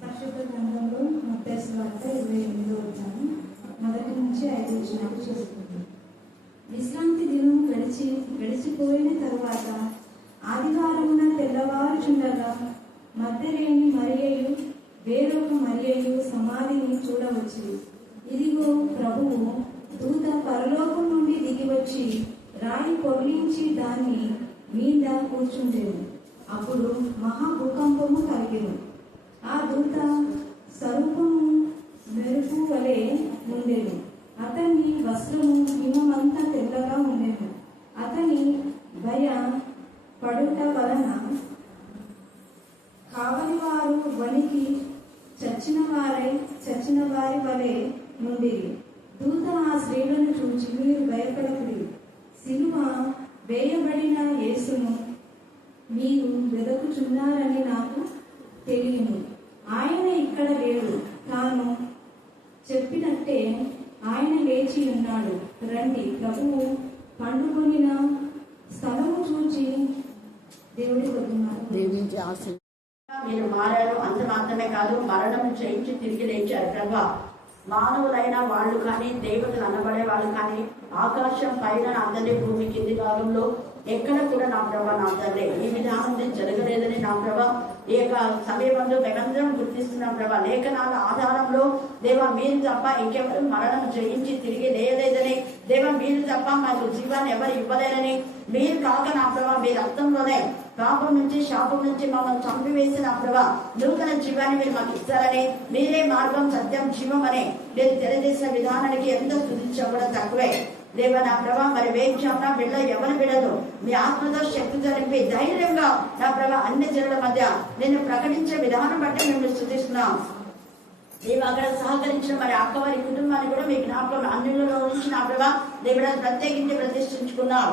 పరిశుద్ధ గ్రంథంలో మత్తయి సువార్త 28వ అధ్యాయం 1 నుంచి 5 వచనాలు చదువుకుందాం. విశ్రాంతి దినం గడిచిపోయిన తరువాత ఆదివారమున తెల్లవారుచుండగా మగ్దలేని మరియయు వేరొక మరియయు సమాధిని చూడవచ్చు. ఇదిగో ప్రభువు దూత పరలోకం నుండి దిగివచ్చి రాయి పొర్లించి దాని మీద కూర్చుండెను. అప్పుడు మహాభూకంపము కలిగెను. ఆ దూత స్వరూపము మెరుపు వలె ఉండెను. అతని వస్త్రము హిమమంతా తెల్లగా ఉండెను. అతని భయ పడుట వలన కావలి వారు వణికి చచ్చిన వారి వలె నుండిరి. దూత ఆ స్త్రీలను చూచి, మీరు భయపడకుడి, సిలువ వేయబడిన యేసును మీరు వెదకుచున్నారని నాకు తెలియను. ఆయన ఇక్కడ లేడు, తాను చెప్పినట్టే ఆయన లేచి ఉన్నాడు. రండి, ప్రభువు పండుకొనిన స్థలము చూచి దేవుడి వద్దున్నారు. మీరు మారారు, అంత మాత్రమే కాదు, మరణం జయించి తిరిగి లేచారు. ప్రభా, మానవులైన వాళ్ళు కానీ, దేవతలు అనబడే వాళ్ళు కానీ, ఆకాశం పైన అందరి భూమి కింది భాగంలో ఎక్కడ కూడా నా ప్రభా, నా తండ్రి ఈ విధానం జరగలేదని నా ప్రభా ఈ యొక్క సమయంలో మేమందరం గుర్తిస్తున్నాం ప్రభా. లేఖనాల ఆధారంలో దేవా మీరు తప్ప ఇంకెవరు మరణం జయించి తిరిగి లేయలేదని, దేవా మీరు తప్ప మాకు జీవాన్ని ఎవరు ఇవ్వలేరని, మీరు కాక నా ప్రభా మీ రక్తంలోనే పాపం నుంచి శాపం నుంచి మమ్మల్ని చంపివేసిన ప్రభా నూతన జీవాన్ని మీరు మాకు ఇస్తారని, మీరే మార్గం సత్యం జీవం అని మీరు తెలియజేసిన విధానానికి ఎంతో స్తుతించడం తక్కువే. దేవ నా ప్రభా, మరి వేయించాం బిడ్డ ఎవరు బిడదు మీ ఆత్మతో శక్తితో నింపి ధైర్యంగా నా ప్రభా అన్ని జనుల మధ్య నేను ప్రకటించే విధానం బట్టి మేము స్తుతిస్తున్నాం. దేవ అక్కడ సహకరించిన మరి అక్క వారి కుటుంబాన్ని కూడా మీ జ్ఞాపకం అన్నిలో నుంచి నా ప్రభా దేవుడ ప్రత్యేకించి ప్రతిష్ఠించుకున్నాం.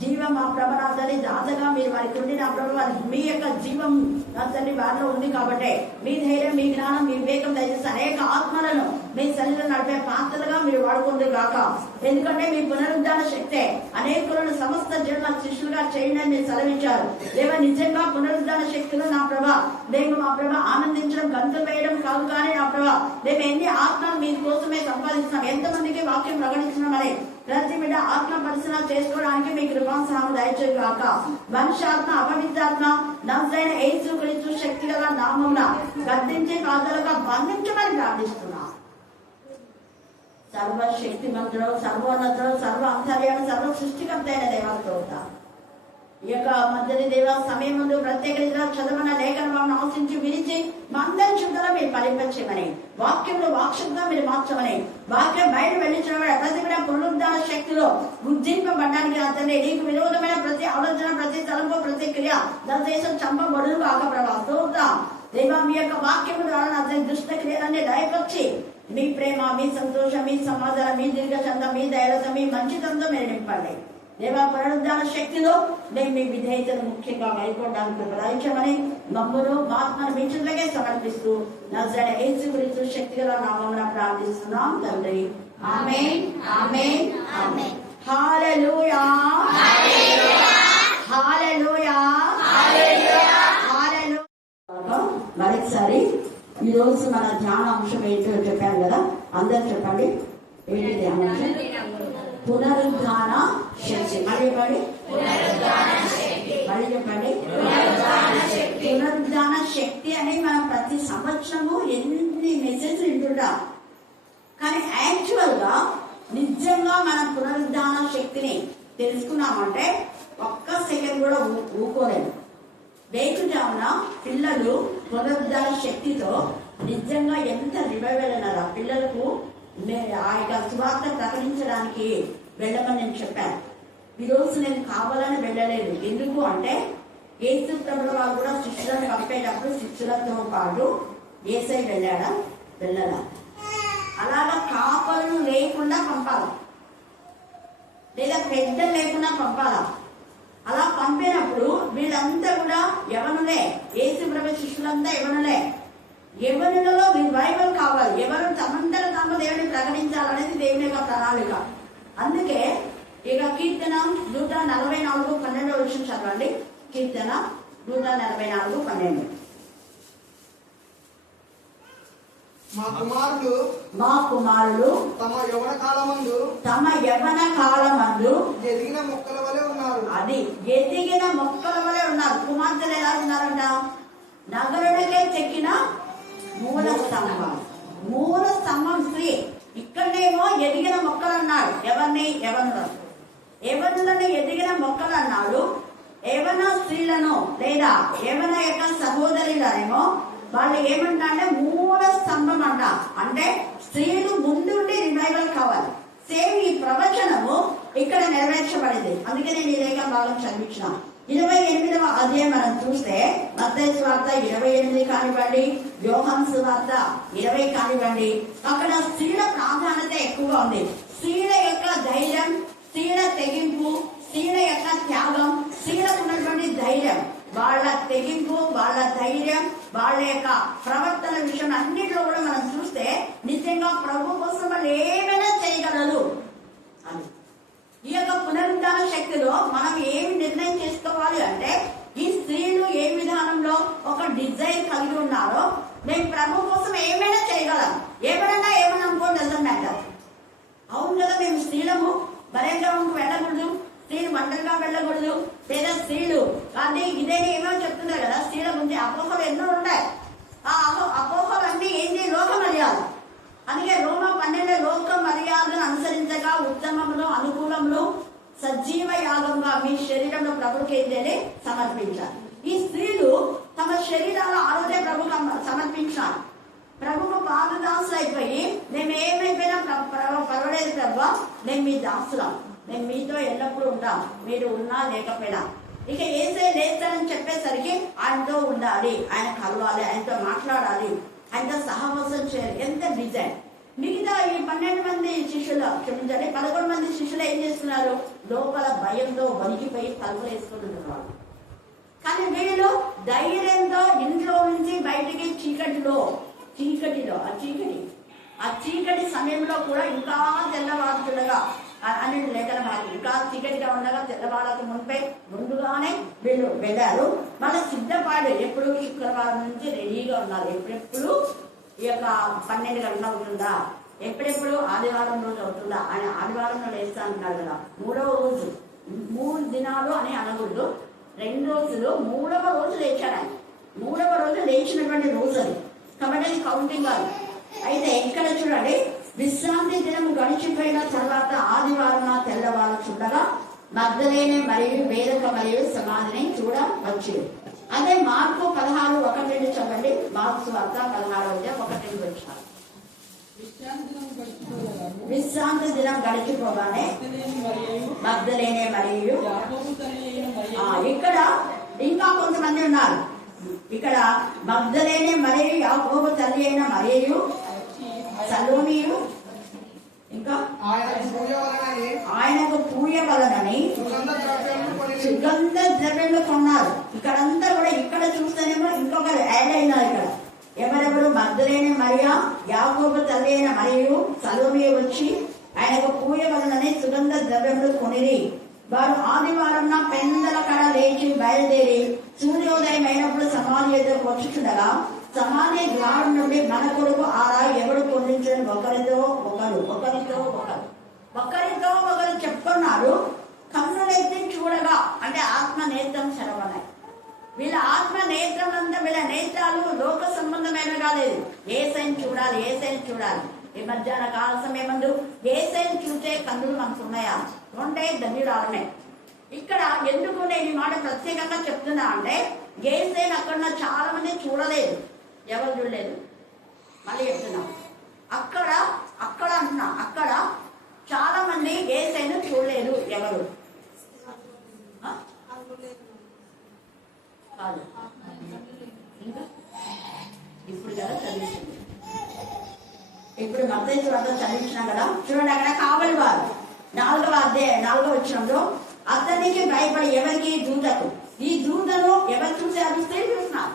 జీవం మా ప్రభ నా తల్లి దాతగా మీరు వారికి ఉండి నా ప్రభు మీ యొక్క జీవం నా తల్లి వారిలో ఉంది కాబట్టి మీ ధైర్యం, మీ జ్ఞానం, మీ వివేకం దయచేసి అనేక ఆత్మలను మీ శరీరం నడిపే పాత్రలుగా మీరు వాడుకుంది కాక. ఎందుకంటే మీ పునరుద్ధాన శక్తే అనేకులను సమస్త జనుల శిష్యులుగా చేయండి అని సెలవించారు. దేవ నిజంగా పునరుద్ధాన శక్తులు నా ప్రభ మేము మా ప్రభ ఆనందించడం, గంతులు వేయడం కాదు, కానీ నా ప్రభ మేము ఎన్ని ఆత్మలు మీ కోసమే సంపాదిస్తున్నాం, ఎంతమందికి వాక్యం ప్రకటించినామని ప్రతి బిడ్డ ఆత్మ పరిశీలన చేసుకోవడానికి మీకు కృపాసనాలు దయచేయు గాక. మనుష్యాత్మ, అపవిత్రాత్మ నజరైన యేసు క్రీస్తు శక్తి గల నామమున గద్దించే కాదలుగా బంధించమని ప్రార్థిస్తున్నా. సర్వశక్తిమంతుడు, సర్వోన్నతుడు, సర్వ అంతర్యామి, సర్వ సృష్టికర్త అయిన దేవతోత ఈ యొక్క మధ్యని దేవ సమయం ముందు ప్రత్యేకంగా చదవన లేఖనం ఆశించి విరిచి మా అందరి చుట్టూ మీరు ఫలింపచేయమని, వాక్యంలో వాక్శుద్ధంగా మీరు మార్చమని, వాక్యం బయట వెళ్ళించడం ప్రతి కూడా పునరుద్ధాన శక్తిలో గుర్తింపబడడానికి అతన్ని నీకు విరోధమైన ప్రతి ఆలోచన, ప్రతి తలంపు, ప్రతి క్రియ దేశం చంపబడును కాక ప్రభావం దేవ మీ యొక్క వాక్యం ద్వారా అతని దుష్ట క్రియలన్నీ దయపరిచి మీ ప్రేమ, మీ సంతోషం, మీ సమాధానం, మీ దీర్ఘచందం, మీ దయలతో, మీ మంచితంతో మీరు నింపండి. దేవా పునరుద్ధాన శక్తిలో మేము మీ విధేయతను ముఖ్యంగా మైకోవడానికి ప్రదాయించమని మమ్మను ఆత్మను మీ చేతులకే సమర్పిస్తూ నజరైన యేసు క్రీస్తు శక్తిగల నామమున ప్రార్థిస్తున్నాం తండ్రి. ఆమేన్, ఆమేన్, ఆమేన్. హల్లెలూయా, హల్లెలూయా, హల్లెలూయా, హల్లెలూయా. మరొకసారి ఈ రోజు మన ధ్యాన అంశం ఏంటో చెప్పాను కదా, అందరు చెప్పండి. ఏంటి ధ్యానం? పునరుద్ధాన శక్తి. మళ్ళీ చెప్పండి, మళ్ళీ చెప్పండి. పునరుద్ధాన శక్తి అని మనం ప్రతి సంవత్సరము ఎన్ని మెసేజ్ వింటుంటాం, కానీ యాక్చువల్ గా నిజంగా మనం పునరుద్ధాన శక్తిని తెలుసుకున్నామంటే ఒక్క సెకండ్ కూడా ఊకోలేదు. వేకుజామున పిల్లలు పునరుద్ధాన శక్తితో నిజంగా ఎంత రివైవల్ అయినారు. ఆ పిల్లలకు ఆ యొక్క సువార్త ప్రకటించడానికి వెళ్ళమని నేను చెప్పాను. ఈరోజు నేను కావాలని వెళ్ళలేదు. ఎందుకు అంటే యేసు ప్రభువు వారు కూడా శిష్యులను పంపేటప్పుడు శిష్యులతో పాటు యేసయ్య వెళ్ళాడా, వెళ్ళాలా? అలాగా కాపలను లేకుండా పంపాలా, లేదా పెద్దలు లేకుండా పంపాలా? అలా పంపినప్పుడు వీళ్ళంతా కూడా యవనులే, యేసు ప్రభు శిష్యులంతా యవనులే. యవనులలో రివైవల్ కావాలి, ఎవరు తమంతట తాము దేవుని ప్రకటించాలనేది దేవుని యొక్క ప్రణాళిక. అందుకే ఇక కీర్తన 144:12 చదవండి. కీర్తన 144:12. మా కుమారులు తమ యవ్వన కాలమందు ఎదిగిన మొక్కల వలె ఉన్నారు. అది ఎదిగిన మొక్కల వలె ఉన్నారు. కుమార్తెలు ఎలా ఉన్నారంట? నగరుడికే చెక్కిన మూల స్తంభం. మూల స్తంభం స్త్రీ. ఇక్కడనేమో ఎదిగిన మొక్కలు అన్నాడు. ఎవరిని? యవనులను ఎదిగిన మొక్కలు అన్నాడు. యవన స్త్రీలను లేదా యవన యొక్క సహోదరులనేమో వాళ్ళు ఏమంటారంటే మూల స్తంభం అంట. అంటే స్త్రీలు ముందుండి రివైవల్ కావాలి. సేమ్ ఈ ప్రవచనము ఇక్కడ నెరవేర్చబడింది. అందుకే నేను ఈ రేఖ భాగం చదివించిన 28వ అధ్యాయం మనం చూస్తే మత్తయి సువార్త 28 కానివ్వండి, యోహాను సువార్త 20 కానివ్వండి, అక్కడ స్త్రీల ప్రాధాన్యత ఎక్కువగా ఉంది. స్త్రీల యొక్క ధైర్యం, స్త్రీల తెగింపు, స్త్రీల యొక్క త్యాగం, స్త్రీలకు ఉన్నటువంటి ధైర్యం, వాళ్ళ తెగింపు, వాళ్ళ ధైర్యం, వాళ్ళ యొక్క ప్రవర్తన విషయం అన్నింటిలో కూడా మనం చూస్తే నిజంగా ప్రభు కోసం వాళ్ళు ఏమైనా చేయగలరు అని. ఈ యొక్క పునరుద్ధాన శక్తిలో మనం ఏమి నిర్ణయం చేసుకోవాలి అంటే ఈ స్త్రీలు ఏ విధానంలో ఒక డిజైన్ కలిగి ఉన్నారో మేము ప్రభు కోసం ఏమైనా చేయగలం. ఏమైనా అనుకోండి డజంట్ మ్యాటర్. అవును కదా, మేము స్త్రీలము బరేంద్రంకు వెళ్ళకూడదు, స్త్రీలు ఒంటరిగా వెళ్ళకూడదు, లేదా స్త్రీలు కానీ ఇదే ఏమో చెప్తున్నారు కదా, స్త్రీల ముందు అపోహలు ఎన్నో ఉన్నాయి. ఆ అపోహలన్నీ ఏంటి? లోక మర్యాద. అందుకే రోమా 12 లోక మర్యాదను అనుసరించగా ఉత్తమంలో అనుకూలంలో సజీవ యాగంగా మీ శరీరంలో ప్రభుకి ఏంటంటే సమర్పించాలి. ఈ స్త్రీలు తమ శరీరాల ఆరోగ్య ప్రభుకు సమర్పించాలి. ప్రభుకు పాదదాసులు అయిపోయి మేము ఏమైపోయినా పర్వాలేదు ప్రభు, మేము మీ దాసులం, మేము మీతో ఎల్లప్పుడూ ఉంటాం, మీరు ఉన్నా లేకపోయినా. ఇక ఏసే లేస్తారని చెప్పేసరికి ఆయనతో ఉండాలి, ఆయన కలవాలి, ఆయనతో మాట్లాడాలి, ఆయనతో సహవాసం చేయాలి. ఎంత డిజైన్. మిగతా ఈ 12 మంది శిష్యులు, క్షమించండి 11 మంది శిష్యులు ఏం చేస్తున్నారు? లోపల భయంతో వణికిపోయి తలుపులు వేసుకుంటున్నారు. కానీ వీళ్ళు ధైర్యంతో ఇంట్లో నుంచి బయటికి చీకటిలో ఆ చీకటి సమయంలో కూడా ఇంకా తెల్లవారుతుండగా అన్ని లేఖల భాగం ఇంకా చీకటిగా ఉండగా తెల్లవాళ్ళకు ముందుగానే వీళ్ళు వెళ్ళారు. మళ్ళీ సిద్ధపాడు ఎప్పుడు శుక్రవారం నుంచి రెడీగా ఉన్నారు. ఎప్పుడెప్పుడు ఈ యొక్క 12 గంటలు అవుతుందా, ఎప్పుడెప్పుడు ఆదివారం రోజు అవుతుందా అని. ఆదివారంలో లేస్తా అంటున్నారు కదా, 3వ రోజు, 3 దినాలు అని అనకూడదు, 2 రోజులు, 3వ రోజు లేచాడు ఆయన. 3వ రోజు లేచినటువంటి రోజు అది, కాబట్టి అది కౌంటింగ్ కాదు. అయితే ఇక్కడ చూడండి, విశ్రాంతి దినం గడిచిపోయిన తర్వాత ఆదివారం తెల్లవారు చూడగా మగ్దలేనే మరియు వేరొక మరియు సమాధిని చూడవచ్చు. అదే మార్కు 16:1-2 చదవండి. మార్కు సువార్త 16:1-2 వచ్చారు. విశ్రాంతి దినం గడిచిపోగానే మగ్దలేనే మరియు ఇక్కడ ఇంకా కొంతమంది ఉన్నారు. ఇక్కడ మగ్దలేనే మరియు యాకోబు తల్లి అయిన మరియు సలోమియు, ఇంకా ఆయనకు పూయ వలనని సుగంధ ద్రవ్యంలో కొన్నారు. ఇక్కడంతా కూడా ఇక్కడ చూస్తేనేమో ఇంకొకరు యాడ్ అయినారు. ఇక్కడ ఎవరెవరు? మగ్దలేనే మరియా, యాకోబు తల్లి అయిన మరియు సలోమియు వచ్చి ఆయనకు పూయ వలనని సుగంధ ద్రవ్యంలో కొనిరి. వారు ఆదివారం పెందల కడ లేచి బయలుదేరి సూర్యోదయం అయినప్పుడు సమాధి ఎదురు వచ్చుచుండగా సమాధి ద్వారం నుండి మన కొరకు ఆరా ఎవడు పొందించని ఒకరితో ఒకరు చెప్పుకున్నారు. కన్నులెత్తి చూడగా అంటే ఆత్మ నేత్రం చదవనాయి. వీళ్ళ ఆత్మ నేత్రం అంతా, వీళ్ళ నేత్రాలు లోక సంబంధమైనవి కాలేదు. ఏసైని చూడాలి. ఈ మధ్యాహ్న కాల సమయమందు ఏసైని చూసే కన్నులు మనకు ఉన్నాయా? ఉంటే ధన్యురాలనే. ఇక్కడ ఎందుకు నేను ఈ మాట ప్రత్యేకంగా చెప్తున్నా అంటే, ఏసైని అక్కడ చాలా మంది చూడలేదు. ఎవరు చూడలేదు? మళ్ళీ చెప్తున్నా, అక్కడ అంటున్నా, అక్కడ చాలా మంది ఏసైను చూడలేదు. ఎవరు? కాదు, ఇంకా ఇప్పుడు కదా చదివించింది. ఇప్పుడు మత్తయి సువార్త చదివించినా కదా, చూడండి అక్కడ కావలి వారు 4వ వచనంలో అతనికి భయపడి ఎవరికి? దూతకు. ఈ దూతను ఎవరు చూశారు? స్త్రీలు చూస్తున్నారు.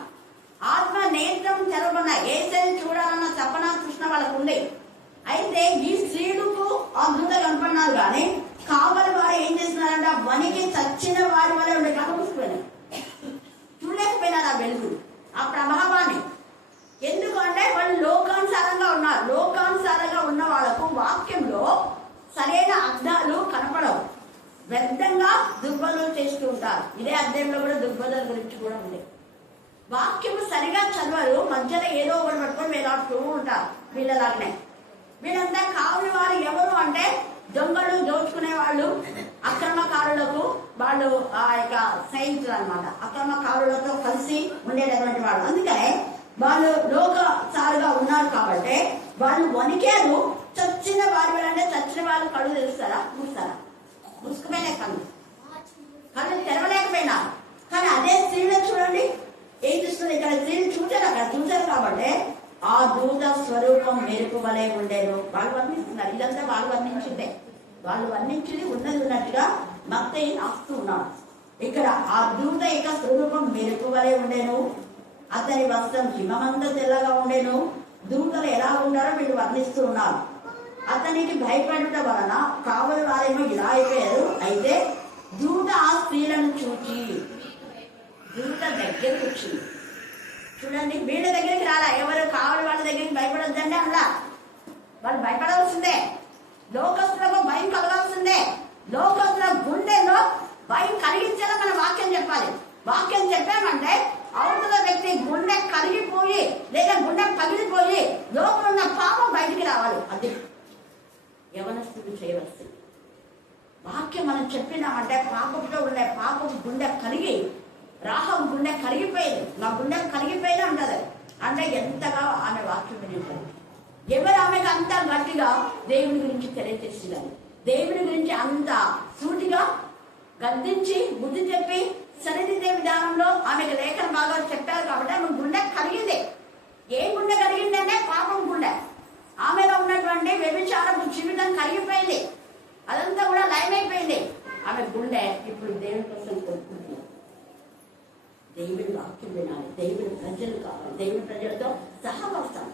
ఆత్మ నేత్రం తెరవబడిన ఏసైని చూడాలన్న తపన కృష్ణ వాళ్ళకు ఉంది. అయితే ఈ స్త్రీలకు ఆ దూత కనపడినారు. కానీ కావలి వారు ఏం చేస్తున్నారంటే వనికి చచ్చిన వారి వల్ల ఉండే కనుమూసిపోయినారు. చూడలేకపోయినారు ఆ వెలుగు, ఆ ప్రభావాన్ని. ఎందుకంటే వాళ్ళు లోకానుసారంగా అద్దాలు కనపడవు, వ్యర్థంగా దుర్బోధనలు చేస్తూ ఉంటారు. ఇదే అధ్యాయంలో కూడా దుర్బోధన గురించి కూడా ఉంది. వాక్యము సరిగా చదవరు, మధ్యలో ఏదో ఒకటి పట్టుకొని వేలాడుతూ ఉంటారు. వీళ్ళలాగానే వీళ్ళంతా కావుని వారు ఎవరు అంటే దొంగలు, దోచుకునే వాళ్ళు, అక్రమకారులకు వాళ్ళు ఆ యొక్క సైన్సులు అనమాట. అక్రమకారులతో కలిసి ఉండేటటువంటి వాళ్ళు. అందుకనే వాళ్ళు లోకసారుగా ఉన్నారు కాబట్టి వాళ్ళు వణికేరు. చచ్చిన వారు అంటే చచ్చిన వాళ్ళు కళ్ళు తెలుస్తారా? మూస్తారా? ముసుకుపోయినా కళ్ళు తెరవలేకపోయినా. కానీ అదే స్త్రీలు చూడండి ఏం చూస్తుంది. ఇక్కడ స్త్రీలు చూశారు, అక్కడ చూశారు కాబట్టి ఆ దూత స్వరూపం మెరుపు వలె ఉండేను. వాళ్ళు వర్ణిస్తున్నారు. ఇదంతా వాళ్ళు వర్ణించిందే. వాళ్ళు వర్ణించింది ఉన్నది ఉన్నట్టుగా మత్తయి రాస్తూ ఉన్నాడు. ఇక్కడ ఆ దూత యొక్క స్వరూపం మెరుపు వలె ఉండేను. అతని వస్త్రం హిమమంతా తెల్లగా ఉండేను. దూతలు ఎలా ఉన్నారో వీళ్ళు వర్ణిస్తూ ఉన్నారు. అతనికి భయపడుట వలన కావలి వారేమో ఇలా అయిపోయారు. అయితే దూత ఆ స్త్రీలను చూచి దూత దగ్గరకు వచ్చింది. చూడండి, వీళ్ళ దగ్గరికి రాలా. ఎవరు కావలి వాళ్ళ దగ్గరికి భయపడొద్దండి అలా. వాళ్ళు భయపడవలసిందే. లోకస్తులకు భయం కలగాల్సిందే. లోకస్తుల గుండెలో భయం కలిగించేలా మన వాక్యం చెప్పాలి. వాక్యం చెప్పామంటే అవతల వ్యక్తి గుండె కరిగిపోయి లేదా గుండె పగిలిపోయి లోపల ఉన్న పాపం బయటికి రావాలి. అది యవనస్తుడు చేయవలసింది. వాక్యం మనం చెప్పినామంటే పాపంలో ఉండే పాపం గుండె కరిగి, రాహం గుండె కరిగిపోయింది, నా గుండె కరిగిపోయింది అంటది. అంటే ఎంతగా ఆమె వాక్యం వింటుంది. ఎవరు ఆమెకు అంత గట్టిగా దేవుని గురించి తెలియజేసిందని, దేవుని గురించి అంత సూటిగా గద్దించి బుద్ధి చెప్పి సరిదిద్దే విధానంలో ఆమెకు లేఖన బాగా చెప్పారు కాబట్టి ఆమె గుండె కలిగింది. ఏ గుండె కలిగిందంటే పాపం గుండె. ఆమెలో ఉన్నటువంటి వ్యభిచారపు జీవితం కరిగిపోయింది. అదంతా కూడా లయమైపోయింది. ఆమె గుండె ఇప్పుడు దేవుని కోసం కొట్టుకుంటుంది. దేవుని వాక్యం వినాలి, దేవుని ప్రజలు కావాలి, దేవుని ప్రజలతో సహవాసం.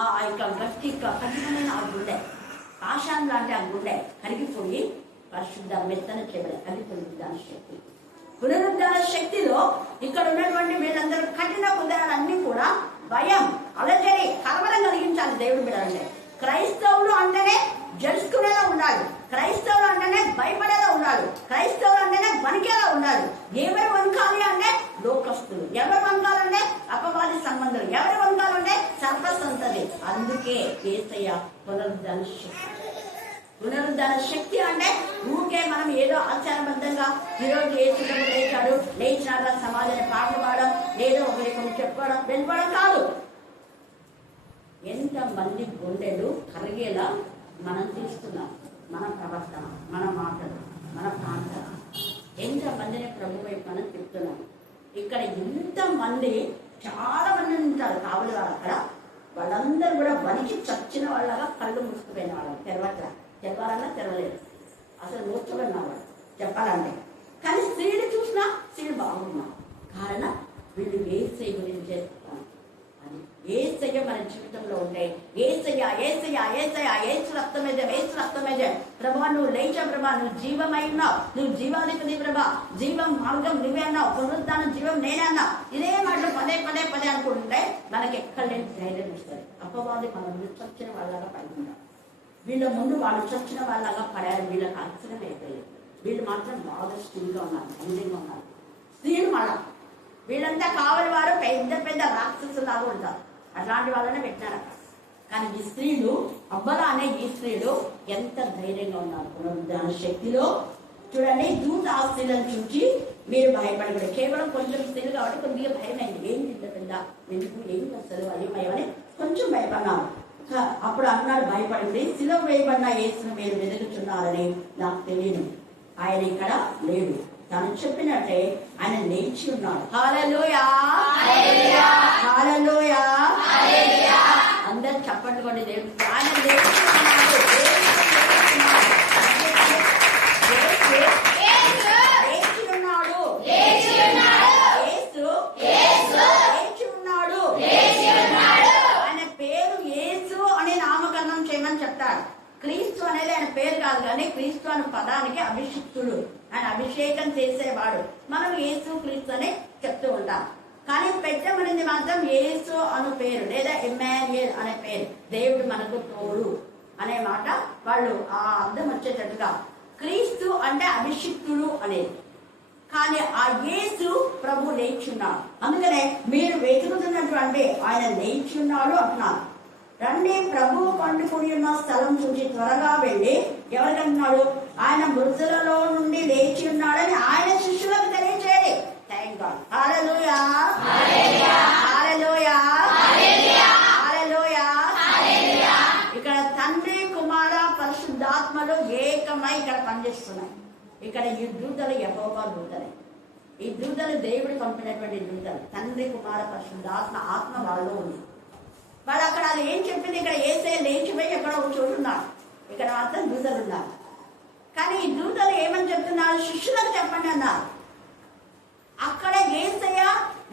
ఆ యొక్క గట్టి కఠినమైన ఆ గుండె, పాషాణం లాంటి ఆ గుండె కరిగిపోయి పరిశుద్ధ మెత్తన చేయబడి. అది పునరుద్ధాన శక్తి. పునరుద్ధాన శక్తిలో ఇక్కడ ఉన్నటువంటి వీళ్ళందరూ కఠిన హృదయాలన్నీ కూడా భయం, అలజడి, కలవరం కలిగించాలి. దేవుడు బిడ్డలంటే క్రైస్తవులు అంటేనే జరుచుకునేలా ఉండాలి. క్రైస్తవులు అంటేనే భయపడేలా ఉండాలి. క్రైస్తవులు అంటేనే వణికేలా ఉండాలి. ఎవరు వణకాలి అంటే లోకస్తులు, ఎవరు వణకాలంటే అపవాది సంబంధులు, ఎవరు వణకాలంటే సర్పసంతతి. అందుకే యేసయ్య పునరుద్ధాన శక్తి. పునరుద్ధాన శక్తి అంటే ఊరికే మనం ఏదో ఆచారబద్ధంగా ఈరోజు యేసుడు లేచాడు, లేచినాక సమాజాన్ని పాట పాడడం, ఏదో ఒకరి కొన్ని చెప్పుకోవడం, వెళ్ళిపోవడం కాదు. ఎంతమంది గుండెలు కరిగేలా మనం తీస్తున్నాం. మన ప్రవర్తన, మన మాటలు, మన ప్రాంతం, ఎంతమందిని ప్రభు వైపు మనం చెప్తున్నాం. ఇక్కడ ఎంతమంది, చాలా మంది ఉంటారు కావలి వాళ్ళు. అక్కడ వాళ్ళందరూ కూడా వణికి చచ్చిన వాళ్ళగా కళ్ళు మూసుకుపోయిన వాళ్ళు. తెరవాలన్నా తెరవలేదు, అసలు మూర్చబడిన వాళ్ళు చెప్పాలంటే. కానీ స్త్రీలు చూసినా స్త్రీలు బాగున్నా. కారణం వీళ్ళు యేసయ్య గురించి చెప్తాను. అది యేసయ్య మన జీవితంలో ఉండే యేసయ్య యేసయ్య యేసయ్య యేసు రక్తమేజం, యేసు రక్తమేజం. ప్రభా నువ్వు లేచావు, ప్రభా నువ్వు జీవమై ఉన్నావు, నువ్వు జీవాధిపతి ప్రభా, జీవం మార్గం నువ్వే అన్నావు, పునరుద్ధానం జీవం నేనే అన్నావు. ఇదే మాటలు పదే పదే పదే అనుకుంటే మనకి ఎక్కడ లేని ధైర్యం ఇస్తుంది. అపవాది మనం చచ్చిన వాళ్ళగా పడుకుంటాం. వీళ్ళ ముందు వాళ్ళు చచ్చిన వాళ్ళగా పడారు. వీళ్ళకి అక్షరం అయిపోయింది. వీళ్ళు మాత్రం బాగా స్త్రీగా ఉన్నారు, అందంగా ఉన్నారు. స్త్రీలు మళ్ళా వీళ్ళంతా కావలి వారు పెద్ద పెద్ద రాక్షసులాగా ఉంటారు. అట్లాంటి వాళ్ళనే పెట్టినారు. కానీ ఈ స్త్రీలు, అబ్బలా అనే ఈ స్త్రీలు ఎంత ధైర్యంగా ఉన్నారు పునరుద్ధాన శక్తిలో. చూడండి, దూత ఆ స్త్రీలను చూసి మీరు భయపడకూడదు. కేవలం కొంచెం స్త్రీలు కాబట్టి కొద్దిగా భయమైంది. ఏంటి ఇంత పెద్ద, ఎందుకు, ఏం అసలు అయ్యమని కొంచెం భయపడినారు. అప్పుడు అన్నాడు, భయపడింది, శిలువ వేయబడిన యేసును మీరు వెతుకుతున్నారని నాకు తెలియదు. ఆయన ఇక్కడ లేడు. తను చెప్పినట్టే ఆయన లేచి ఉన్నాడు. హల్లెలూయా, హల్లెలూయా. అందరు చప్పట్లు కొట్టి దేవుడు ఆయన లేచి ఉన్నాడు. ఆయన పేరు యేసు అనే నామకరణం చేయమని చెప్తాడు. క్రీస్తు అనేది ఆయన పేరు కాదు, కానీ క్రీస్తు అనే పదానికి అభిషిక్తుడు, ఆయన అభిషేకం చేసేవాడు. మనం యేసు క్రీస్తు అని చెప్తూ ఉంటాం. కానీ పెట్టమనేది మాత్రం యేసు అనే పేరు లేదా ఇమ్మాన్యుయేల్ అనే పేరు. దేవుడు మనకు తోడు, అనే మాట వాళ్ళు ఆ అర్థం వచ్చేటట్టుగా, క్రీస్తు అంటే అభిషిక్తుడు అనేది. కానీ ఆ యేసు ప్రభు లేచున్నాడు. అందుకనే మీరు వెతుకుతున్నటువంటి ఆయన లేచున్నాడు అంటున్నారు. రండి, ప్రభువు పండుకుని ఉన్న స్థలం చూసి త్వరగా వెళ్ళి ఎవరికంటున్నాడు? ఆయన మృతులలో నుండి లేచి ఉన్నాడని ఆయన శిష్యులకు తెలియజేయండి. Thank God. Hallelujah, hallelujah, hallelujah. ఇక్కడ తండ్రి, కుమార, పరిశుద్ధాత్మలు ఏకమై ఇక్కడ పనిచేస్తున్నాయి. ఇక్కడ ఈ దూతలు యెహోవా దూతలే. ఈ దూతలు దేవుడు పంపినటువంటి దూతలు. తండ్రి, కుమార, పరిశుద్ధాత్మ ఆత్మ వాళ్ళు ఉంది. వాళ్ళు అక్కడ అది ఏం చెప్పింది? ఇక్కడ యేసయ్య లేచిపోయి ఎక్కడ ఒక చోటు ఉన్నారు, ఇక్కడ మాత్రం దూతలు ఉన్నారు. కానీ ఈ దూతలు ఏమని చెప్తున్నారు? శిష్యులకు చెప్పండి అన్నారు. అక్కడ యేసయ్య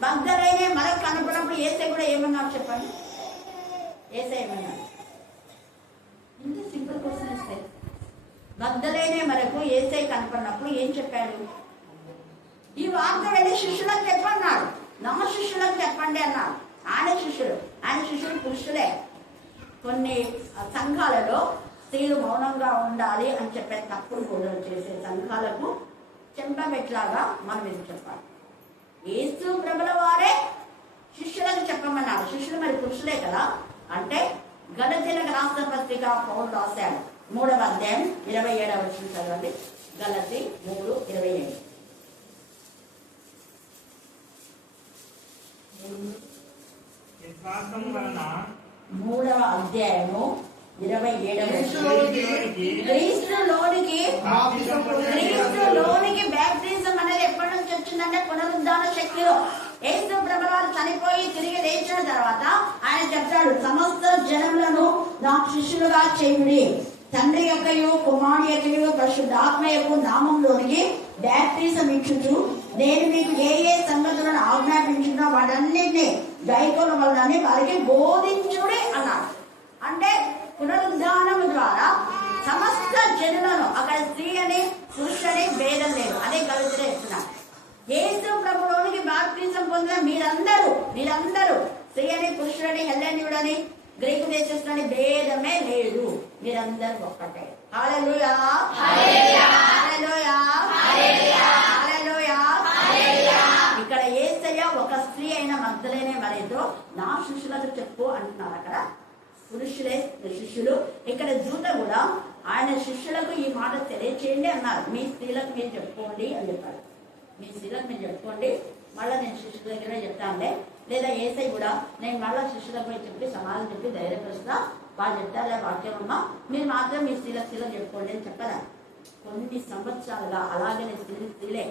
మగ్దలేనే మనకు కనపడినప్పుడు యేసయ్య కూడా ఏమన్నారు చెప్పండి? యేసయ్య ఏమన్నారు? ఇంత సింపుల్ క్వశ్చన్ ఇస్తే, మగ్దలేనే మనకు యేసయ్య కనపడినప్పుడు ఏం చెప్పాడు? ఈ వార్త వెళ్ళి శిష్యులకు చెప్పన్నాడు. నా శిష్యులకు చెప్పండి అన్నాడు. ఆయన శిష్యులు పురుషులే. కొన్ని సంఘాలలో స్త్రీలు మౌనంగా ఉండాలి అని చెప్పే తప్పులు కూడా చేసే సంఘాలకు చెంపబెట్లాగా మనం ఇది చెప్పాలి. యేసు ప్రభుల వారే శిష్యులకు చెప్పమన్నాడు. శిష్యులు మరి పురుషులే కదా. అంటే గలతీయులకు రాసిన పత్రిక పౌలు రాశాడు. 3వ అధ్యాయం 27వ వచనం చదవండి. గలతీ 3:27. 3వ అధ్యాయము 27వ క్రీస్తులోనికి బ్యాప్టిజం అనేది ఎప్పటి నుంచి వచ్చిందంటే పునరుద్ధాన శక్తిలో. యేసు ప్రభువారు చనిపోయి తిరిగి లేచిన తర్వాత ఆయన చెప్తాడు, సమస్త జనములను నా శిష్యులుగా చేయుడి, తండ్రి యొక్కయు కుమారుని యొక్కయు పరిశుద్ధాత్మ యొక్క నామంలోనికి బ్యాప్టిజం ఇచ్చుచు నేను మీకు ఏ ఏ సంగతులను ఆజ్ఞాపించున్నా వాటన్నిటినీ గైకొనవలనని వారికి బోధించుడి అన్నాడు. అంటే పునరుద్ధానము ద్వారా సమస్త జనులను, అక్కడ స్త్రీ అని పురుషుని భేదం లేదు, అదే గలతీయులు చెప్తున్నారు. యేసు ప్రభులోనికి బాప్తిజం పొందిన మీరందరూ స్త్రీ అని పురుషుడని హెల్లెనీయుడని గ్రీకు దేశస్తుడని భేదమే లేదు, మీరందరూ ఒక్కటే. హల్లెలూయా, హల్లెలూయా, హల్లెలూయా, హల్లెలూయా. ఇక్కడ యేసయ్య ఒక స్త్రీ అయిన మగ్దలేనే మరేతో నా శిష్యులకు చెప్పు అంటున్నారు. అక్కడ పురుషులే శిష్యులు. ఇక్కడ దూత కూడా ఆయన శిష్యులకు ఈ మాట తెలియచేయండి అన్నారు. మీ స్త్రీలకు మీరు చెప్పుకోండి అని చెప్పారు. మీ స్త్రీలకు మీరు చెప్పుకోండి, మళ్ళీ నేను శిష్యుల దగ్గర చెప్తానులే. లేదా యేసయ్య కూడా నేను మళ్ళీ శిష్యులకు పోయి చెప్పి సమాధానం చెప్పి ధైర్యపరుస్తా, వాళ్ళు చెప్తారా వాక్యం అమ్మా, మీరు మాత్రం మీ స్త్రీలకు చెప్పుకోండి అని చెప్పరా? కొన్ని సంవత్సరాలుగా అలాగనే స్త్రీలే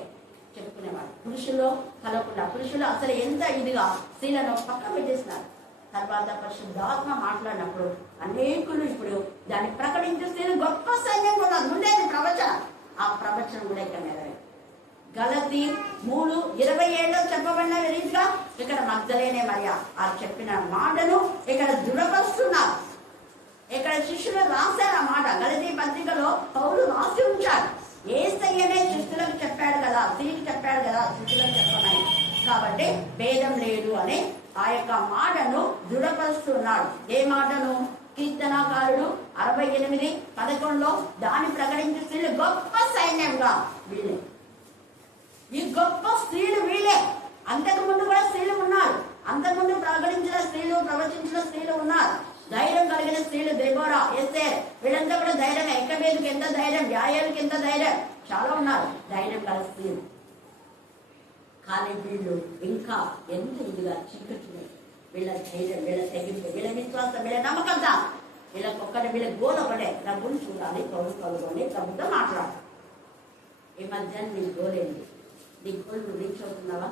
చెప్పుకునేవాడు. పురుషులు కలవకుండా, పురుషులు అసలు ఎంత ఇదిగా స్త్రీలను పక్కన పెట్టేస్తున్నారు. తర్వాత పరిశుద్ధాత్మ మాట్లాడినప్పుడు అనేకులు ఇప్పుడు దాన్ని ప్రకటించే స్త్రీలు గొప్ప సైన్యం కూడా ఉండేది ప్రవచనం. ఆ ప్రవచనం కూడా ఇక్కడ నెరవేరు. గలతీ 3:27 చెప్పబడిన రీతిగా ఇక్కడ మగ్దలేనే మరియ ఆ చెప్పిన మాటను ఇక్కడ దృఢపరుస్తున్నారు. ఇక్కడ శిష్యులు రాశారు ఆ మాట. గలతీ పత్రికలో పౌలు రాసి ఉంచాడు. యేసయ్యనే శిష్యులకు చెప్పాడు కదా, స్త్రీకి చెప్పాడు కదా, శిష్యులకు చెప్పమని. కాబట్టి భేదం లేదు అని ఆ యొక్క మాటను దృఢపరుస్తున్నాడు. ఏ మాటను? కీర్తనాకారుడు 68:11 దాన్ని ప్రకటించే స్త్రీలు గొప్ప సైన్యంగా వీళ్ళే. ఈ గొప్ప స్త్రీలు వీళ్ళే. అంతకుముందు కూడా స్త్రీలు ఉన్నారు. అంతకుముందు ప్రకటించిన స్త్రీలు, ప్రవచించిన స్త్రీలు ఉన్నారు. ధైర్యం కలిగిన స్త్రీలు దెబోరా, ఎస్తేర్, వీళ్ళంతా కూడా ధైర్యం. ఎక్కబేదుకి ఎంత ధైర్యం, యాయేలుకి ఎంత ధైర్యం, చాలా ఉన్నారు ధైర్యం కలిగిన స్త్రీలు. కానీ వీళ్ళు ఇంకా ఎంత ఇదిగా చీకటి, వీళ్ళ ధైర్యం, వీళ్ళ తెగింపు, వీళ్ళ విశ్వాసం, వీళ్ళ నమ్మకంత, వీళ్ళ గోల్ ఒకటే, డబ్బులు చూడాలి, కలుగుకొని ప్రభుత్వం మాట్లాడాలి. ఈ మధ్య నీ గోల్ ఏంటి? నీ గోల్ నువ్వు రీచ్ అవుతున్నావా?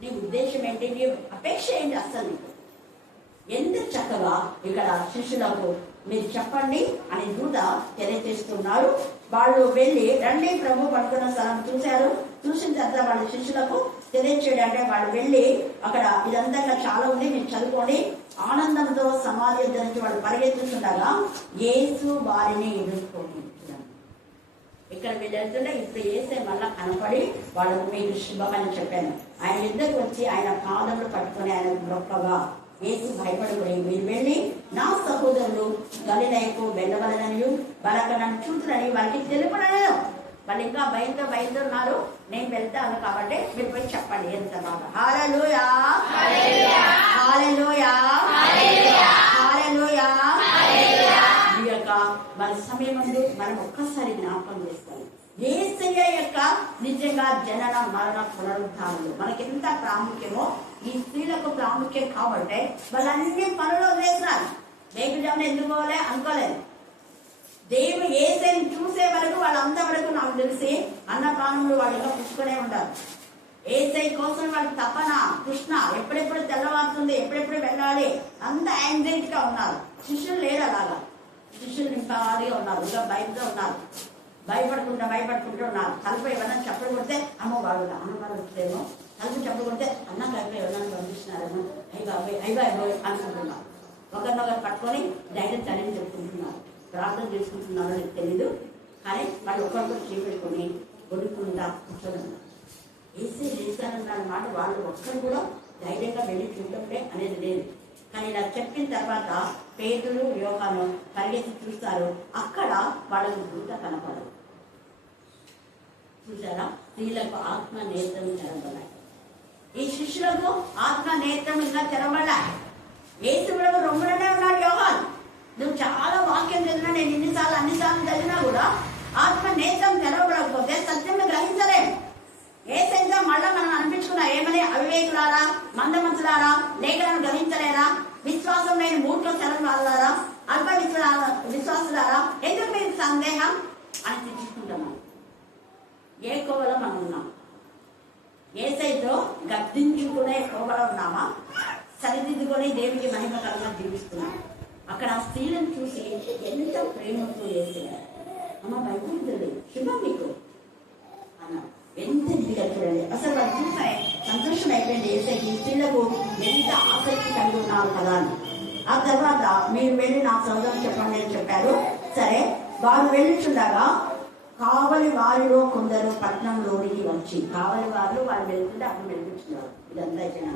నీ ఉద్దేశం ఏంటి? నీ అపేక్ష ఏంటి? అసలు నీకు ఎంత చక్కగా ఇక్కడ శిష్యులకు మీరు చెప్పండి అని దూత తెలియజేస్తున్నారు. వాళ్ళు వెళ్ళి రండి ప్రభు పడుకున్న స్థలం చూశారు. చూసిన తర్వాత వాళ్ళ శిష్యులకు తెలియచేయడం అంటే వాళ్ళు వెళ్ళి అక్కడ ఇదంతా చాలా ఉంది, మీరు చదువుకొని ఆనందంతో సమాధి నుంచి వాళ్ళు పరిగెత్తుతుండగా యేసు వారిని ఎదుర్కొని. ఇక్కడ వీళ్ళు వెళ్తుంటే ఇప్పుడు యేసే మళ్ళా కనపడి వాళ్ళకు మీకు శుభమని చెప్పాను. ఆయన యుద్ధకు వచ్చి ఆయన పాదములు పట్టుకొని ఆయన గొప్పగా యేసు భయపడకుడి, మీరు వెళ్ళి నా సహోదరులు గలిలయకు వెళ్ళవలనని వాళ్ళకి నన్ను చూతులని వారికి తెలుపనను. వాళ్ళు ఇంకా భయంతో ఉన్నారు. నేను వెళ్తాను కాబట్టి మీరు పోయి చెప్పండి. ఎంత బాగా హల్లెలూయా హల్లెలూయా హల్లెలూయా. ఈ యొక్క మన సమయం ముందు మనం ఒక్కసారి జ్ఞాపకం చేస్తాం. యేసయ్య యొక్క నిజంగా జనన మరణ పునరుద్ధానాలు మనకి ఎంత ప్రాముఖ్యమో ఈ స్త్రీలకు ప్రాముఖ్యం కాబట్టి వాళ్ళన్ని పనులు వేసినారు. దేవుడు ఎందుకు పోలే అనుకోలేదు. దేవుడు యేసయ్యని చూసే వరకు వాళ్ళంతవరకు నాకు తెలిసి అన్నపానములు వాళ్ళగా పుచ్చుకునే ఉంటారు. యేసయ్య కోసం వాళ్ళ తపన కృష్ణ ఎప్పుడెప్పుడు తెల్లవారుతుంది, ఎప్పుడెప్పుడు వెళ్ళాలి, అంత యాంగ్జైటీగా ఉన్నారు. శిష్యులు లేరు అలాగా. శిష్యులు నింపాడిగా ఉన్నారు, ఇంకా భయంతో ఉన్నారు, భయపడుకుంటూ ఉన్నారు. తలుపు ఏమన్నా చప్పుడు కొడితే అమ్మ వాళ్ళు అన్నవాళ్ళు వస్తేమో, తలుపు చప్పుడు కొడితే అన్న కలిపి ఎవరన్నా పంపిస్తున్నారేమో, అయిపోయి అనుకుంటున్నారు. ఒకరినొకరు పట్టుకొని ధైర్యం తల్లిని చెప్పుకుంటున్నారు, ప్రార్థన చేసుకుంటున్నారో నీకు తెలీదు. కానీ వాళ్ళు ఒకరికొకరు చేపెట్టుకొని కొడుకుంటా కూర్చొని వేసి చేశారన్న మాట వాళ్ళు ఒక్కరు కూడా ధైర్యంగా వెళ్ళి చూడటమే అనేది లేదు. కానీ ఇలా చెప్పిన తర్వాత పేతురు యోహాను పరిగెత్తి చూస్తారు. అక్కడ వాళ్ళకు దూత కనపడదు. చూసారా, స్త్రీలకు ఆత్మ నేత్రం తెరవబడాయి. ఈ శిష్యులకు ఆత్మ నేత్రం ఇంకా తెరవబడాయి. యేసు ప్రభు రొమ్ములనే ఉన్నాడు యోహాను. నువ్వు చాలా వాక్యం చదివినా, నేను అన్నిసార్లు చదివినా కూడా ఆత్మ నేత్రం తెరవబడకపోతే సత్యం గ్రహించలేము. ఏసైతే మళ్ళా మనం అనిపించుకున్నా ఏమని, అవివేకులారా, మందమంతులారా, లేఖలను గ్రహించలేరా, విశ్వాసం లేని మూర్ఖ శరం వాళ్ళారా, అల్ప విశ్వాసులారా, ఎందుకు మీరు సందేహం అని తెచ్చుకుంటున్నాం. ఏ కోవలో మనం ఉన్నాం? ఏసైతో గద్దించుకునే కోవలో ఉన్నామా? సరిదిద్దుకొని దేవునికి మహిమకరంగా జీవిస్తున్నాం. అక్కడ ఆ స్త్రీలను చూసి ఎంత ప్రేమతో వేసేయారు. అమ్మ భయపడుతుంది, శుభం మీకు అన్నా. ఎంత ఇంటిగా చూడండి, అసలు వాళ్ళు చూసే సంతోషం అయిపోయింది. ఈ స్త్రీలకు ఎంత ఆసక్తి కలిగి ఉన్నారు కదా అని. ఆ తర్వాత మీరు వెళ్ళి నా సోదరులు చెప్పండి అని చెప్పారు. సరే, వారు వెళ్ళిచుండగా కావలి వారిలో కొందరు పట్టణంలోనికి వచ్చి, కావలి వారు వాళ్ళు వెళ్తుంటే అప్పుడు వెళ్తున్నారు. ఇదంతా అయిపోయినా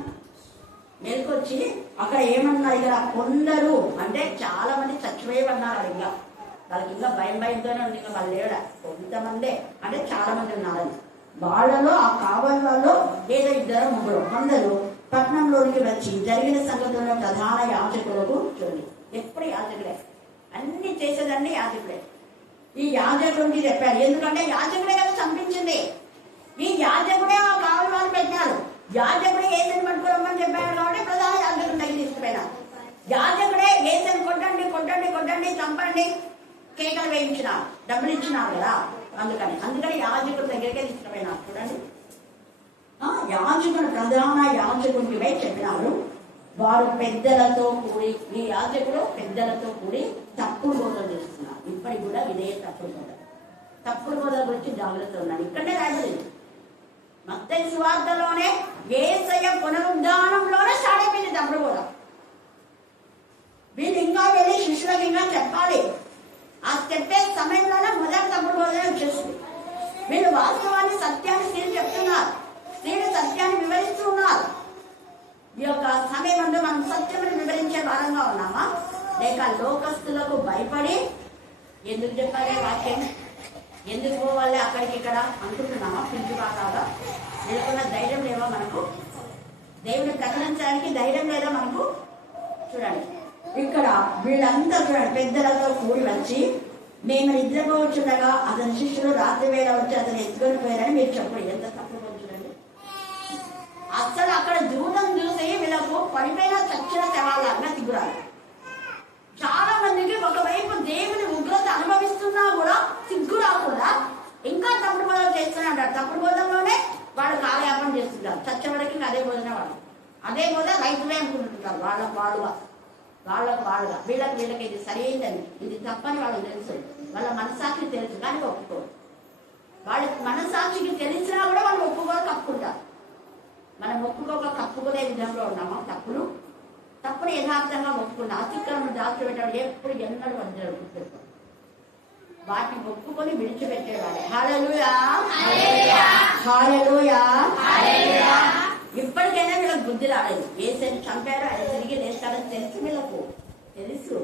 మేల్కొచ్చి అక్కడ ఏమన్నారు, ఇక్కడ కొందరు అంటే చాలా మంది చచ్చిపోయేవన్నారు. ఇంకా వాళ్ళకి ఇంకా భయంతోనే ఉంది. ఇంకా వాళ్ళు లేడ కొంతమందే అంటే చాలా మంది ఉన్నారని. వాళ్ళలో ఆ కావలి వాళ్ళు ఏదో 2-3 కొందరు పట్టణంలోనికి వచ్చి జరిగిన సంగతులను ప్రధాన యాజకులకు చూడండి. ఎప్పుడు యాజకుడే, అన్ని చేసేదండి యాజకుడే. ఈ యాజకుడికి చెప్పారు, ఎందుకంటే యాజకుడే కదా చంపించింది. ఈ యాజకుడే ఆ కావలి వాళ్ళు పెట్టినారు. యాజకుడే ఏసని పట్టుకోరమ్మని చెప్పారు కాబట్టి ప్రధాన యాజకుడు దగ్గర తీసుకుపోయినారు. యాజకుడే ఏసని కొట్టండి చంపండి కేకలు వేయించినారు, డబ్బులు ఇచ్చినారు కదా. అందుకని యాజకుడి దగ్గరికే తీసుకుపోయినారు. చూడండి, యాజకుడు ప్రధాన యాజకుడికి పోయి చెప్పినారు. వారు పెద్దలతో కూడి, ఈ యాజకుడు పెద్దలతో కూడి తప్పుడు బోధలు చేస్తున్నారు. ఇప్పటికి కూడా ఇదే తప్పుడు బోధల గురించి జాగ్రత్త ఉన్నాడు. ఇక్కడనే రాయబడింది. మత్తయి సువార్తలోనే యేసయ్య పునరుద్ధానంలోనే స్టార్ట్ అయిపోయింది తప్పుడు బోధ. వీళ్ళు ఇంకా వెళ్ళి శిష్యులకు ఇంకా చెప్పాలి. ఆ చెప్పే సమయంలోనే మొదటి తప్పుడు బోధ వచ్చేస్తుంది. వీళ్ళు వాస్తవాన్ని సత్యాన్ని స్త్రీలు చెప్తున్నారు, స్త్రీలు సత్యాన్ని వివరిస్తూ ఉన్నారు. ఈ యొక్క సమయం అంటే మనం సత్యమని వివరించే వారంగా ఉన్నామా, లేక లోకస్తులకు భయపడి ఎందుకు చెప్పాలి వాక్యం, ఎందుకు పోవాలి అక్కడికి ఇక్కడ అనుకుంటున్నామా? పిలుచుబాగా వీళ్ళకున్న ధైర్యం లేవా మనకు? దేవుని ప్రకటించడానికి ధైర్యం లేదా మనకు? చూడండి, ఇక్కడ వీళ్ళంతా చూడండి, పెద్దలతో కూడి వచ్చి మేము నిద్రపోవచ్చుండగా అతని శిష్యులు రాత్రి వేళ వచ్చి అతను ఎత్తుకొని పోయారని మీరు చెప్పండి. ఎంత తప్పు చూడండి. అసలు అక్కడ జూదం చూసి వీళ్ళకు పడిపోయిన చచ్చిన శవాలన్నా సిగ్గురాలి. చాలా మందికి ఒకవైపు దేవుని ఉగ్రత అనుభవిస్తున్నా కూడా సిగ్గు రాకుండా ఇంకా తప్పుడు బోధన చేస్తూనే ఉంటారు. తప్పుడు బోధనలోనే వాళ్ళు కాలయాపన చేస్తుంటారు. చచ్చబడికి అదే బోధన వాళ్ళు, అదే బోధన రైతులే అనుకుంటుంటారు. వాళ్ళకు వీళ్ళకి ఇది సరైనదని, ఇది తప్పని వాళ్ళకి తెలుసు, వాళ్ళ మనసాక్షికి తెలుసు, కానీ ఒప్పుకోరు. వాళ్ళ మనసాక్షికి తెలిసినా కూడా వాళ్ళు ఒప్పుకోరు, కప్పుకుంటారు. మనం ఒప్పుకోక కప్పుకునే విధంలో ఉన్నామా? తప్పును యథార్థంగా ఒప్పుకున్నా, అతిక్రమం దాచిపెట్టాడు ఎప్పుడు ఎన్నడూ వద్దరు గుర్తుపెట్టుకో. వాటిని ఒప్పుకొని విడిచిపెట్టేవాడే. హల్లెలూయా హల్లెలూయా. ఇప్పటికైనా వీళ్ళకి బుద్ధి రాలేదు. యేసుని చంపారు, ఆయన తిరిగి లేచి తెలుసు.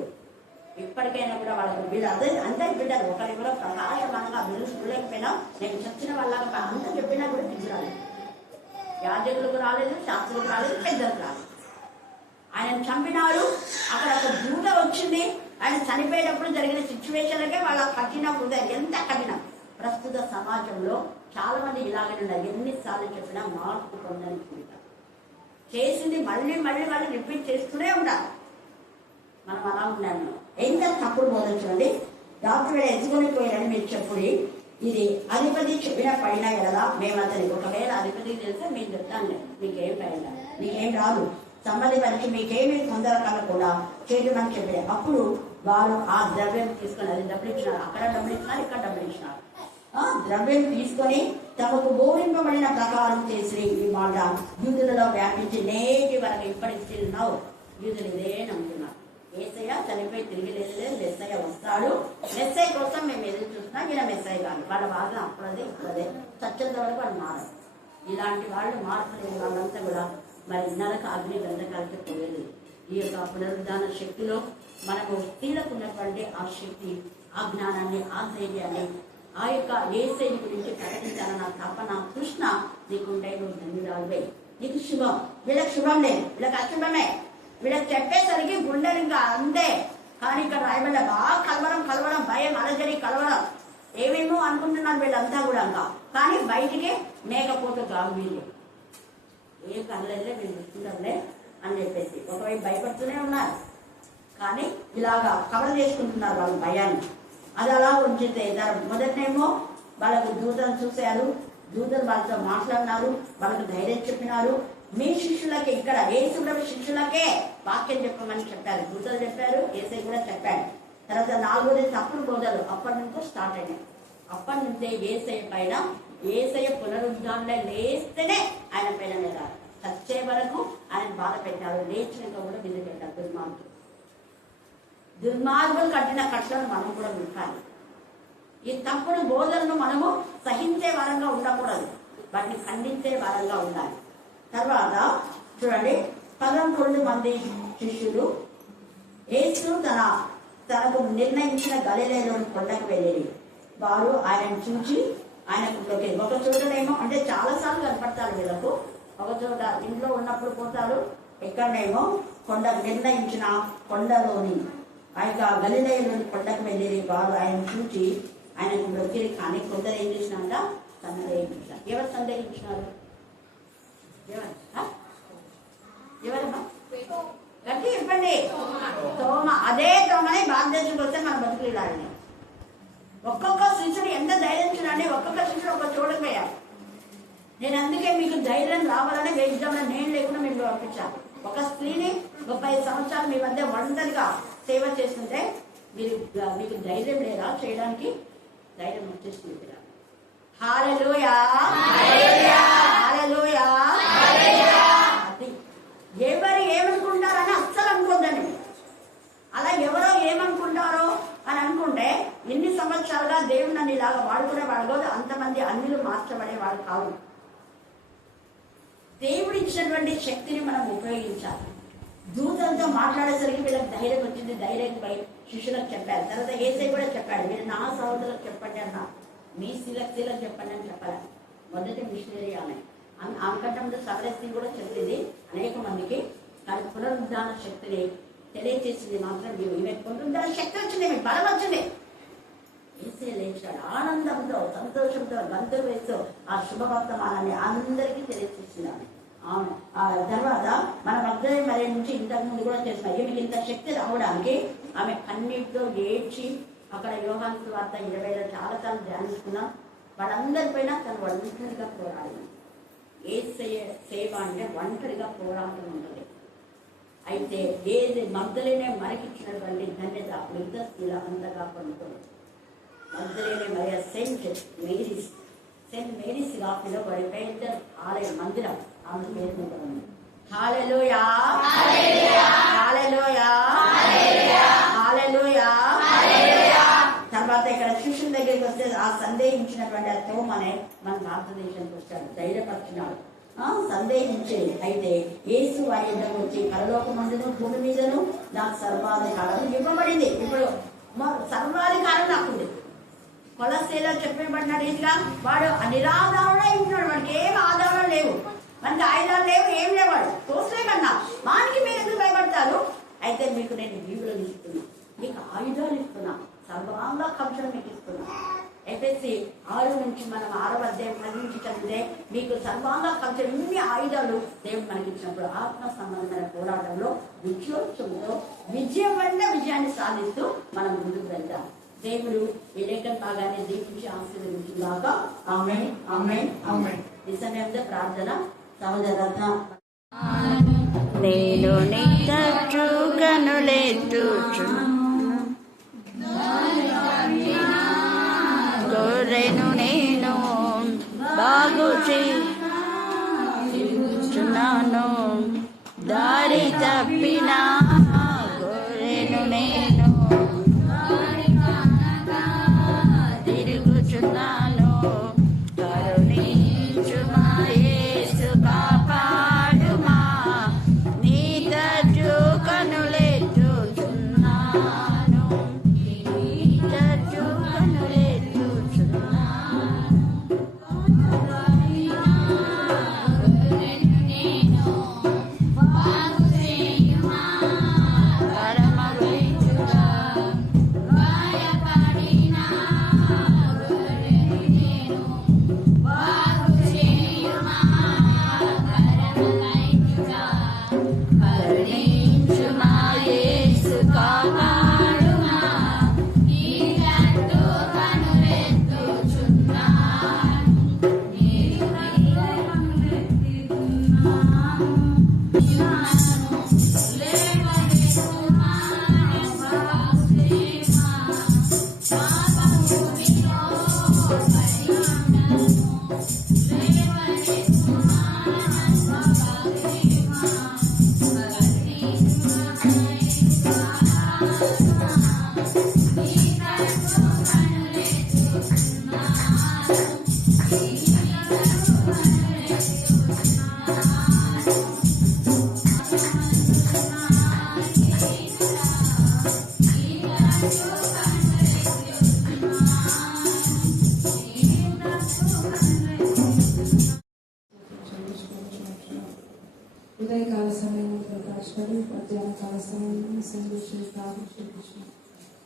ఇప్పటికైనా కూడా వాళ్ళకి వీళ్ళు అందరికి బిడ్డలు ఒకరెవరో ప్రకాశమానంగా వీళ్ళు చూడలేకపోయినా నేను చచ్చిన వాళ్ళగా అంత చెప్పినా కూడా తీసుకురాలేదు. యాజకులకు రాలేదు, శాస్త్రులకు రాలేదు, పెద్దలకు రాలేదు. ఆయన చంపినారు. అక్కడ ఒక దూత వచ్చింది. ఆయన చనిపోయేటప్పుడు జరిగిన సిచ్యువేషన్లకే వాళ్ళ కఠిన హృదయం ఎంత కఠినం. ప్రస్తుత సమాజంలో చాలా మంది ఇలాగే ఉన్నారు. ఎన్నిసార్లు చెప్పినా మార్పు పొందని చూడాలి. చేసింది మళ్ళీ మళ్ళీ మళ్ళీ రిపీట్ చేస్తూనే ఉండాలి. మనం అలా ఉన్నాను. ఎంత తప్పుడు బోధించండి. డాక్టర్ వీళ్ళు ఎత్తుకొని పోయారని మీరు చెప్పుడు. ఇది అధిపతి చెప్పిన పైన కదా మేము అతనికి ఒకవేళ అధిపతికి తెలిస్తే మేము చెప్తాను, మీకేం పైన మీకేం రాదు, సంబంధి పనికి మీకేమి తొందర కలగకుండా చేయమని చెప్పారు. అప్పుడు వారు ఆ ద్రవ్యం తీసుకొని, అది డబ్బులు ఇచ్చినారు, అక్కడ డబ్బులు ఇచ్చినారు, ఇక్కడ డబ్బులు ఇచ్చినారు. ద్రవ్యం తీసుకొని తమకు బోధింపబడిన ప్రకారం చేసి ఈ మాట యూదులలో వ్యాపించి నేటి వరకు ఇప్పటికి తిన్నావు. యూదులు ఇదే నమ్ముతున్నారు. యేసయ్య చనిపోయి తిరిగి లేదు, మెస్సయ్య వస్తాడు, మెస్సయ్య కోసం మేము ఎదురు చూస్తున్నాం, ఈయన మెస్సయ్య కాదు. వాళ్ళ వాదన అప్పుడదే ఇప్పుడదే చచ్చేంత వరకు వాళ్ళు మారదు. ఇలాంటి వాళ్ళు మార్పు లేని వాళ్ళంతా కూడా మరి నరక అగ్ని గంధకాలకి పోయేది. ఈ యొక్క పునరుద్ధాన శక్తిలో మనము స్త్రీలకు ఉన్నటువంటి ఆ శక్తి, ఆ జ్ఞానాన్ని, ఆ ధైర్యాన్ని, ఆ యొక్క యేసయ్య గురించి ప్రకటించాలన్న తపన, కృష్ణ నీకుంటే నువ్వు ధన్యురాలువే. నీకు శుభం. వీళ్ళకి శుభం లేదు, వీళ్ళకి అశుభమే. వీళ్ళకి చెప్పేసరికి గుండెలు ఇంకా అంతే. కానీ ఇక్కడ రాయబడ్డ బాగా కలవడం, భయం, అలజడి, కలవడం, ఏమేమో అనుకుంటున్నారు వీళ్ళంతా కూడా. ఇంకా కానీ బయటికి మేకపోతే గాంభీర్యం, ఏ కనలేదులే వీళ్ళు చూస్తుండలే అని చెప్పేసి ఒకవైపు భయపడుతూనే ఉన్నారు. కానీ ఇలాగా కవర్ చేసుకుంటున్నారు వాళ్ళ భయాన్ని. అది అలా ఉంచితే మొదటనేమో వాళ్ళకు దూతలు చూశారు, దూతలు వాళ్ళతో మాట్లాడినారు, వాళ్ళకు ధైర్యం చెప్పినారు. మీ శిష్యులకే, ఇక్కడ యేసుప్రభు శిష్యులకే వాక్యం చెప్పమని చెప్పారు. దూతలు చెప్పారు, యేసయ్య కూడా చెప్పాడు. తర్వాత 4వ తప్పుడు బోధలు అప్పటి నుంచో స్టార్ట్ అయినాయి. అప్పటి నుంచే యేసయ్య పైన, యేసయ్య పునరుద్ధానంలో లేస్తేనే ఆయన పైన మీద చచ్చే వరకు ఆయన బాధ పెట్టారు. లేచినాక కూడా విధి పెట్టారు. దుర్మార్గులు కట్టిన కష్టాలు మనం కూడా వింటాలి. ఈ తప్పుడు బోధలను మనము సహించే వారంగా ఉండకూడదు, వాటిని ఖండించే వారంగా ఉండాలి. తర్వాత చూడండి, 11 మంది శిష్యులు యేసు తనకు నిర్ణయించిన గలిలయలోని కొండకు వెళ్ళేది. వారు ఆయనను చూచి ఆయనకు ఒక చోటనేమో, అంటే చాలాసార్లు కనపడతారు వీళ్ళకు. ఒక చోట ఇంట్లో ఉన్నప్పుడు పోతారు, ఎక్కడనేమో కొండకు నిర్ణయించిన కొండలోని ఆ యొక్క గలిలయలోని కొండకు వెళ్ళేది. వారు ఆయన చూచి ఆయనకు మొక్కిరి. కానీ కొందరు ఏం చేసినాక సందేహించారు. ఎవరు సందేహించినారు? ఎవరమ్మా గట్టి చెప్పండి. తోమ. అదే తోమని భారతదేశంకి వస్తే మన బతుకులు ఇలా. ఒక్కొక్క శిష్యుడు ఎంత ధైర్యించాలని, ఒక్కొక్క శిష్యుడు ఒక చోటుకు పోయారు. నేను అందుకే మీకు ధైర్యం రావాలని వేద్దామని నేను లేకుండా మీరు పంపించాను. ఒక స్త్రీని 35 సంవత్సరాలు మీ మధ్య ఒంటరిగా సేవ చేస్తుంటే మీకు ధైర్యం లేదా చేయడానికి? ధైర్యం వచ్చేస్తుంది. హల్లెలూయా, హల్లెలూయా. అది ఎవరు ఏమనుకుంటారని అస్సలు అనుకోద్దండి. అలా ఎవరో ఏమనుకుంటారో అని అనుకుంటే ఎన్ని సంవత్సరాలుగా దేవుడు నన్ను ఇలాగా వాడుకునేవాడు కాదు. అంతమంది అన్నిలు మార్చబడేవాడు కాదు. దేవుడు ఇచ్చినటువంటి శక్తిని మనం ఉపయోగించాలి. దూతలతో మాట్లాడేసరికి వీళ్ళకి ధైర్యం వచ్చింది. ధైర్యంపై శిష్యులకు చెప్పారు. తర్వాత యేసయ్య కూడా చెప్పాడు, మీరు నా సహోదరులకు చెప్పండి అన్నా, మీ శీలకు చెప్పండి అని చెప్పాలి. మొదటి మిషనరీ ఆమె ఆమెకంటే ముందు సబరస్తి కూడా చెప్పింది అనేక మందికి. కానీ పునరుద్ధాన శక్తిని తెలియచేసింది మాత్రం ఈమె పునరుద్ధాన శక్తి వచ్చింది, మీకు బలం వచ్చింది. యేసయ్య లేచాడు. ఆనందంతో, సంతోషంతో, గంతులు వేస్తూ ఆ శుభవర్తమానాన్ని అందరికీ తెలియచేసింది ఆమె. ఆ తర్వాత మన మగ్దలేనే మరియ నుంచి ఇంతకు ముందు కూడా చేసిన ఈమెకి ఇంత శక్తి రావడానికి ఆమె కన్నీటితో ఏడ్చి, అక్కడ యోహాను సువార్త 20లో చాలాసార్లు ధ్యానించుకున్నాం. వాళ్ళందరిపైన తను ఒంటరిగా పోరాడింది. యేసయ్య సేవ అంటే ఒంటరిగా పోరాటం ఉంటుంది. అయితే ఏది మగ్దలేనే మరకిచ్చినటువంటి ధన్యత మిగతా స్త్రీల అంతగా పొందుతుంది. మగ్దలేనే మరియ సెయింట్ మేరీస్ గా పిలువబడి పెద్ద ఆలయ మందిరం ఆమె పేరు మీద ఉంది. హల్లెలూయా, హల్లెలూయా, హల్లెలూయా. తర్వాత ఇక్కడ శిష్యుల దగ్గరికి వస్తే ఆ సందేహించినటువంటి ఆ తోమనే మన భారతదేశానికి వచ్చాడు, ధైర్యపరిచినాడు. సందేహించేది. అయితే యేసు వారి యొద్దకు వచ్చి పరలోకమందును భూమి మీదను నాకు సర్వాధికారం ఇవ్వబడింది. ఇప్పుడు సర్వాధికారం నాకుంది. కొలస్సీలో చెప్పబడిన రీతిగా వాడు నిరాధారుడై ఉంటున్నాడు. వాడికి ఏం ఆధారం లేవు, మనకి ఆయుధాలు లేవు, ఏం లేవాడు తోసలే కన్నా. వానికి మీరు ఎందుకు భయపడతారు? అయితే మీకు నేను జీవులను ఇస్తున్నా, మీకు ఆయుధాలు ఇస్తున్నా, సర్వాంగ కవచం మీకు ఇస్తున్నా. ఎఫెసీ 6 నుంచి మనం 6వ అధ్యాయం నుంచి చదివితే మీకు సర్వాంగ కవచం ఇన్ని ఆయుధాలు దేవుడు మనకి ఇచ్చినప్పుడు ఆత్మ సంబంధమైన పోరాటంలో విజయోత్సవంతో విజయం వల్ల విజయాన్ని సాధిస్తూ మనం ముందుకు వెళ్తాం. దేవుడు ఈ లేఖన భాగాన్ని దీపించి ఆశీర్వదించుగాక. ఆమేన్, ఆమేన్, ఆమేన్. ఈ సమయంలో ప్రార్థన. సహోదరత్న నేను నిత్యు కనులెత్తుచు గొర్రెను నేను బాగు చేయుచున్నాను, దారి తప్పిన గొర్రెను నేను తిరుగుచున్నాను. కరుణించుమా యేసు, కాపాడుమా, నీ తట్టు కనులెత్తుచున్నాను, నీ తట్టు కనులెత్తుచున్నాను. పరమవైద్యుడా, కరుణించుమా యేసు, కాపాడుమా, నీ తట్టు కనులెత్తుచున్నాను, నీ తట్టు కనులెత్తుచున్నాను. లేవనెత్తుమా బాగుసేమా, పాపభూమిలో పరిణామము. లేవనెత్తుమా బాగుసేమా, ఉదయకాల సమయంలో ప్రకాశపడి మధ్యాహ్న కాల సమయంలో సందేశం శ్రీకృష్ణ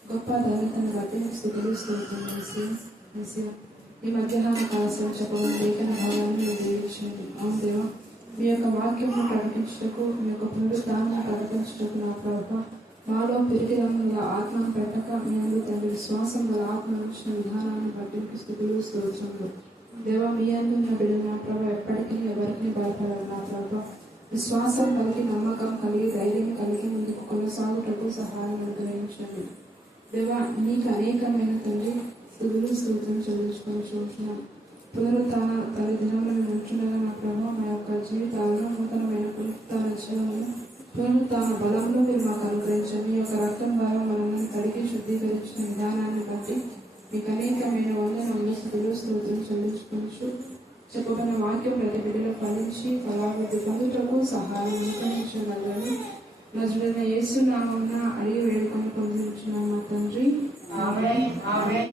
గొప్ప ధనతను బట్టి స్థుతులు స్తోత్రం. ఈ మధ్యాహ్న కాల చెప్పబడిన లేఖన భావాన్ని మీరు దీవించండి. అవును దేవా, మీ యొక్క వాక్యమును ప్రకటించుటకు, మీ యొక్క పునరుద్ధానం ప్రకటించుటకు నా ప్రభు మాలో పెరిగిన ఆత్మను పెట్టక మీ అందరూ తండ్రి విశ్వాసం గల ఆత్మ ఇచ్చిన విధానాన్ని బట్టి స్థుతులు స్తోత్రములు. దేవా, మీ అందు ఉన్న బిడ్డ నా ప్రభు ఎప్పటికీ ఎవరికి భయపడరు. నా ప్రభు విశ్వాసం కలిగి, నమ్మకం కలిగి, ధైర్యం కలిగి ముందుకు కొనసాగుటకు సహాయం అనుగ్రహించండి. దేవా, నీకు అనేకమైన తండ్రి స్థుతులు స్తోత్రం చెల్లించుకొని చూస్తున్నాం. పునరుత్థాన తల్లి దినంలో ఉంటుండగా నా ప్రభావ మా యొక్క జీవితాలను నూతనమైన పునరుత్థాన జీవనము, పునరుత్థాన బలంలో మీరు మాకు అనుగ్రహించండి. మీ యొక్క రక్తం ద్వారా మనల్ని కడిగి శుద్ధీకరించిన విధానాన్ని బట్టి మీకు అనేకమైన వందనములు స్థుతులు స్తోత్రం చెల్లించుకోవచ్చు. చెప్పబడిన వాక్యం ప్రతి బిడ్డలో ఫలించి ఫలాభివృద్ధి పొందుటకు సహాయం అనుగ్రహించగలరని నజరుడైన యేసు నామమున అడిగి వేడుకొని పొందించున్నాము తండ్రి. ఆమేన్, ఆమేన్.